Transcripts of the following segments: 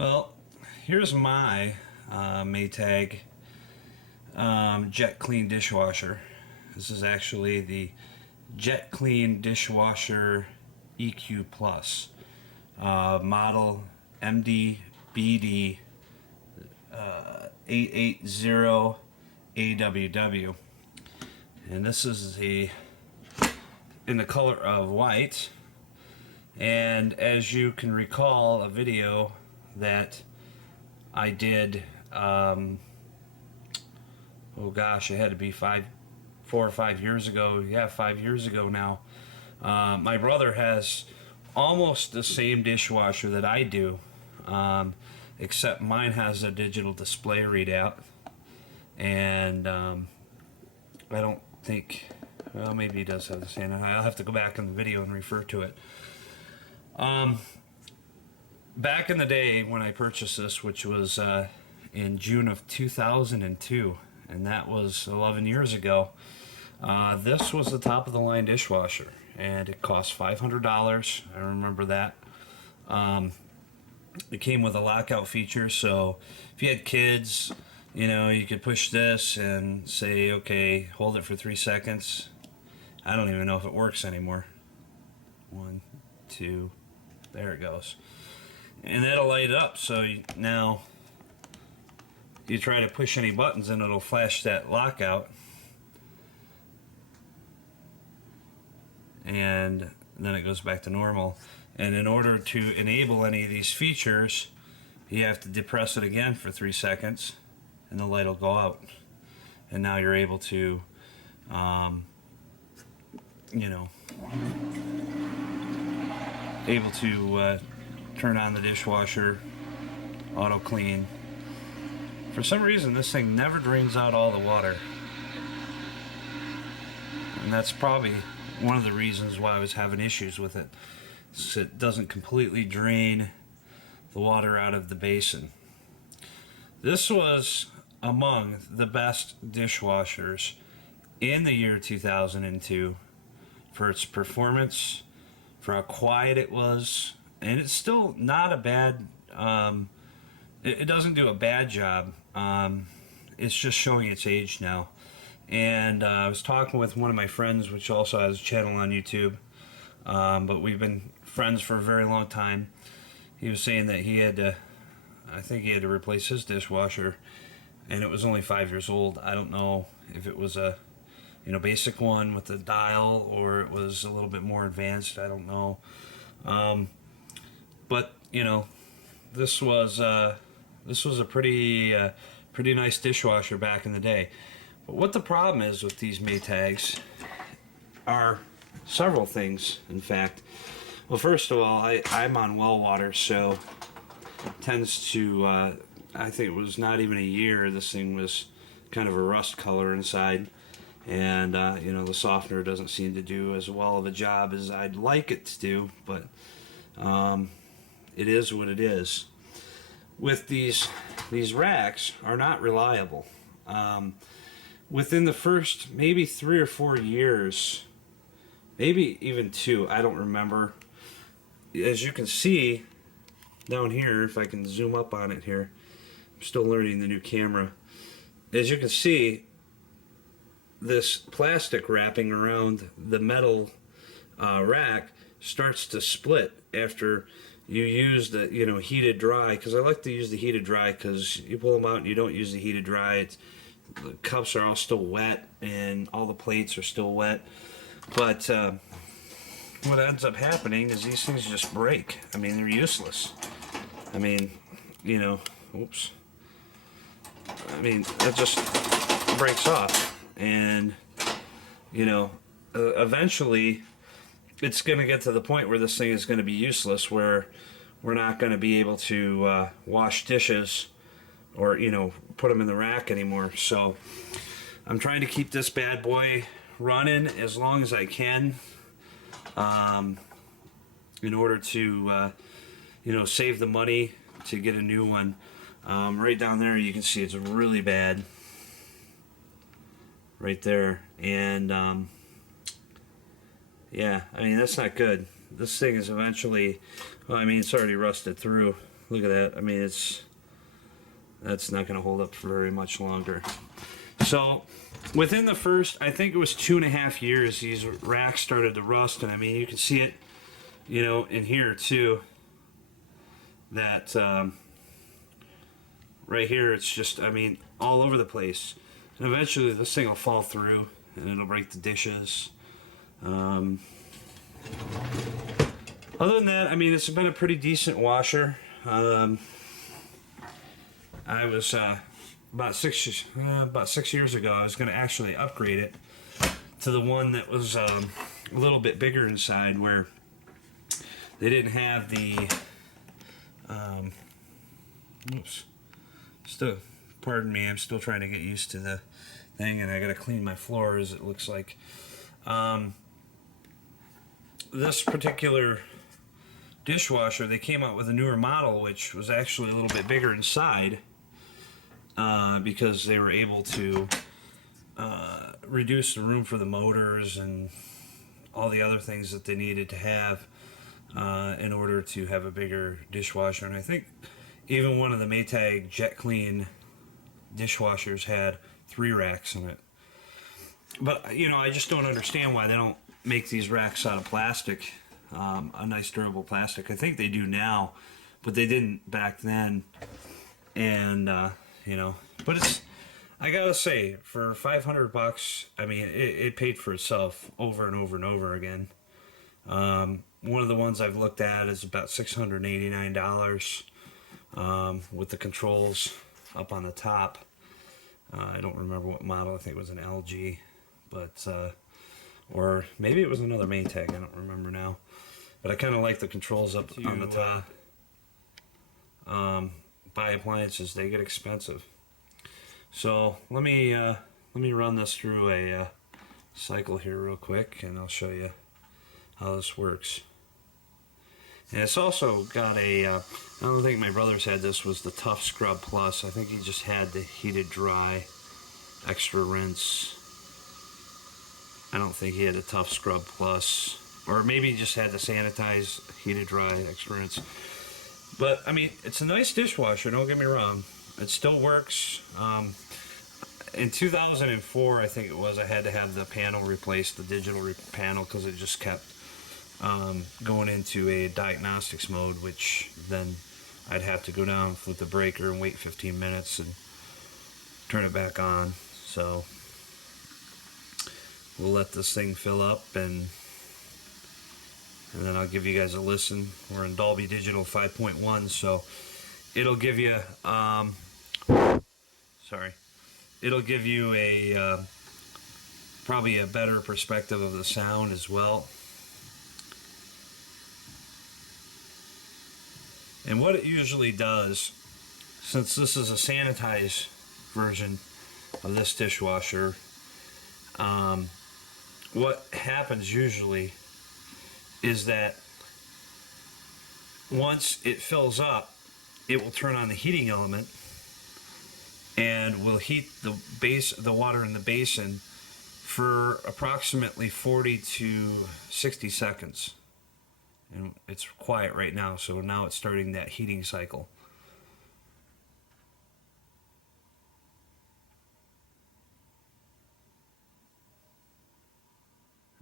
Well, here's my Maytag Jetclean dishwasher. This is actually the Jetclean Dishwasher EQ Plus model MDBD 880 AWW, and this is in the color of white. And as you can recall, a video that I did, oh gosh, it had to be 4 or 5 years ago. Yeah, 5 years ago now. My brother has almost the same dishwasher that I do, except mine has a digital display readout, and I don't think, well, maybe he does have the same. I'll have to go back in the video and refer to it. Back in the day when I purchased this, which was in June of 2002, and that was 11 years ago, this was the top of the line dishwasher, and it cost $500. I remember that. It came with a lockout feature, so if you had kids, you know, you could push this and say, okay, hold it for 3 seconds. I don't even know if it works anymore. 1, 2, there it goes. And that'll light up, so now you try to push any buttons and it'll flash that lockout, and then it goes back to normal. And in order to enable any of these features, you have to depress it again for 3 seconds and the light will go out, and now you're able to turn on the dishwasher, auto clean. For some reason this thing never drains out all the water, and that's probably one of the reasons why I was having issues with it. So it doesn't completely drain the water out of the basin. This was among the best dishwashers in the year 2002 for its performance, for how quiet it was, and it's still not a bad, it doesn't do a bad job. It's just showing its age now. And I was talking with one of my friends, which also has a channel on YouTube, but we've been friends for a very long time. He was saying that he had to, I think he had to replace his dishwasher, and it was only 5 years old. I don't know if it was a basic one with the dial, or it was a little bit more advanced. I don't know. But this was a pretty nice dishwasher back in the day. But what the problem is with these Maytags are several things, in fact. Well, first of all, I'm on well water, so it tends to, I think it was not even a year, this thing was kind of a rust color inside. And the softener doesn't seem to do as well of a job as I'd like it to do, but it is what it is. With these racks are not reliable. Within the first maybe 3 or 4 years, maybe even 2, I don't remember. As you can see down here, if I can zoom up on it here, I'm still learning the new camera. As you can see, this plastic wrapping around the metal rack starts to split after you use the heated dry, because I like to use the heated dry because you pull them out and you don't use the heated dry. The cups are all still wet and all the plates are still wet, but what ends up happening is these things just break. I mean, they're useless. I mean, oops. I mean, that just breaks off. And eventually it's going to get to the point where this thing is going to be useless, where we're not going to be able to wash dishes or put them in the rack anymore. So I'm trying to keep this bad boy running as long as I can, in order to save the money to get a new one. Right down there you can see it's really bad right there, and yeah, I mean, that's not good. This thing is eventually, well, I mean, it's already rusted through. look at that. I mean, that's not going to hold up for very much longer. So within the first, I think it was 2.5 years, these racks started to rust. And I mean, you can see it, you know, in here too, that right here, it's just, I mean, all over the place. And eventually this thing will fall through and it'll break the dishes. Other than that, I mean, it's been a pretty decent washer. I was about 6 years ago, I was going to actually upgrade it to the one that was a little bit bigger inside, where they didn't have the oops, still, pardon me, I'm still trying to get used to the thing, and I got to clean my floors, it looks like. This particular dishwasher, they came out with a newer model which was actually a little bit bigger inside, because they were able to reduce the room for the motors and all the other things that they needed to have in order to have a bigger dishwasher. And I think even one of the Maytag Jetclean dishwashers had 3 racks in it. But, you know, I just don't understand why they don't make these racks out of plastic, a nice durable plastic. I think they do now, but they didn't back then. And you know, but it's, I gotta say, for $500, I mean, it paid for itself over and over and over again. One of the ones I've looked at is about $689 with the controls up on the top. I don't remember what model. I think it was an LG, but or maybe it was another Maytag. I don't remember now. But I kind of like the controls up on the top. Buy appliances, they get expensive. So let me run this through a cycle here real quick, and I'll show you how this works. And it's also got a, I don't think my brother's had this, was the Tough Scrub Plus. I think he just had the Heated Dry Extra Rinse. I don't think he had a Tough Scrub Plus. Or maybe he just had the Sanitize Heated Dry Extra Rinse. But, I mean, it's a nice dishwasher, don't get me wrong. It still works. In 2004, I think it was, I had to have the panel replaced, the digital panel, because it just kept going into a diagnostics mode, which then I'd have to go down with the breaker and wait 15 minutes and turn it back on. So we'll let this thing fill up, and then I'll give you guys a listen. We're in Dolby Digital 5.1, so it'll give you it'll give you a probably a better perspective of the sound as well. And what it usually does, since this is a sanitized version of this dishwasher, what happens usually is that once it fills up, it will turn on the heating element and will heat the water in the basin for approximately 40 to 60 seconds. And it's quiet right now, so now it's starting that heating cycle.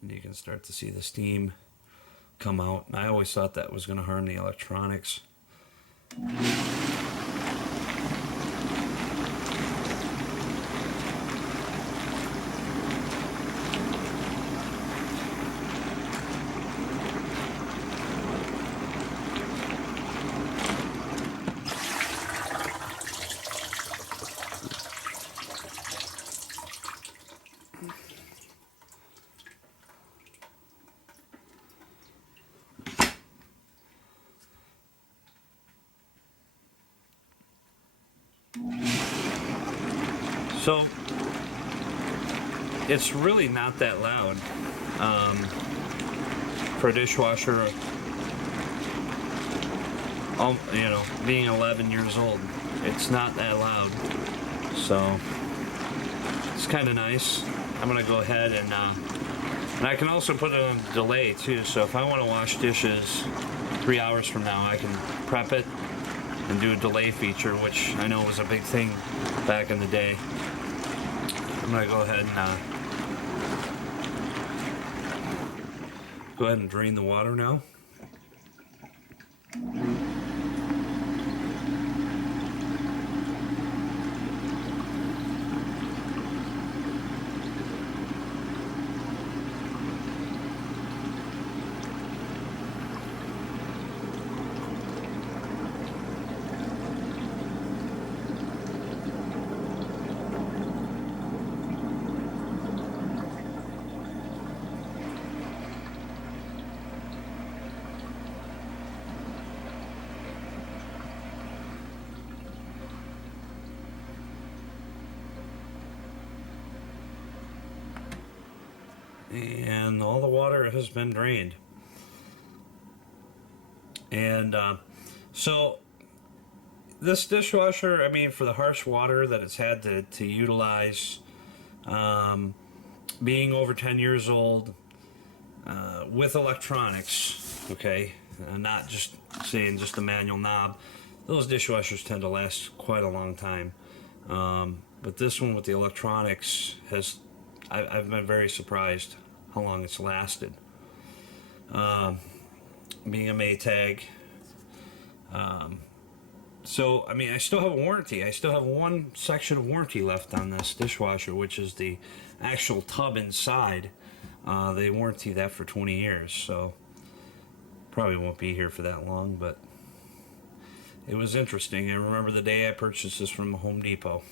And you can start to see the steam come out. And I always thought that was going to harm the electronics. So it's really not that loud for a dishwasher. You know, being 11 years old, it's not that loud. So it's kind of nice. I'm gonna go ahead and I can also put it on delay too. So if I want to wash dishes 3 hours from now, I can prep it and do a delay feature, which I know was a big thing back in the day. I'm gonna go ahead and drain the water now. And all the water has been drained. And so this dishwasher, I mean, for the harsh water that it's had to utilize, being over 10 years old, with electronics, okay, not just saying just a manual knob, those dishwashers tend to last quite a long time. But this one with the electronics I've been very surprised how long it's lasted. Being a Maytag. So, I mean, I still have a warranty. I still have one section of warranty left on this dishwasher, which is the actual tub inside. They warranty that for 20 years, so probably won't be here for that long, but it was interesting. I remember the day I purchased this from Home Depot.